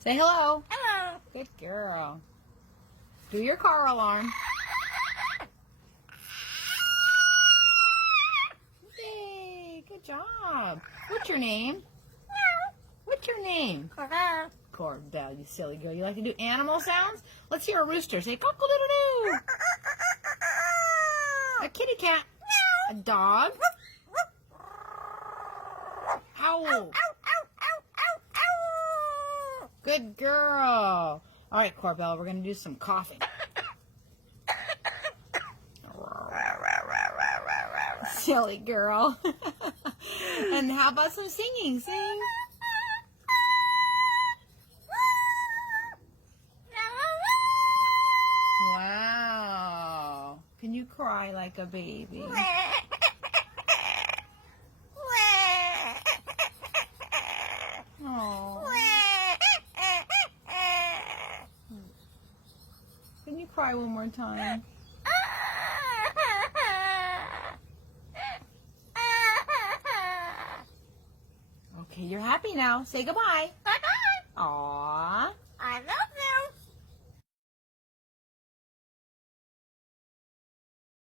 Say hello. Hello. Good girl. Do your car alarm. Yay, good job. What's your name? What's your name? Corbell, you silly girl. You like to do animal sounds? Let's hear a rooster. Say cock-a-doodle-doo. A kitty cat. A dog. Owl. Good girl. All right, Corbell, we're going to do some coughing. Silly girl. And how about some singing? Sing. Wow. Can you cry like a baby? Oh. Can you cry one more time? Okay, you're happy now. Say goodbye. Bye-bye. Aww.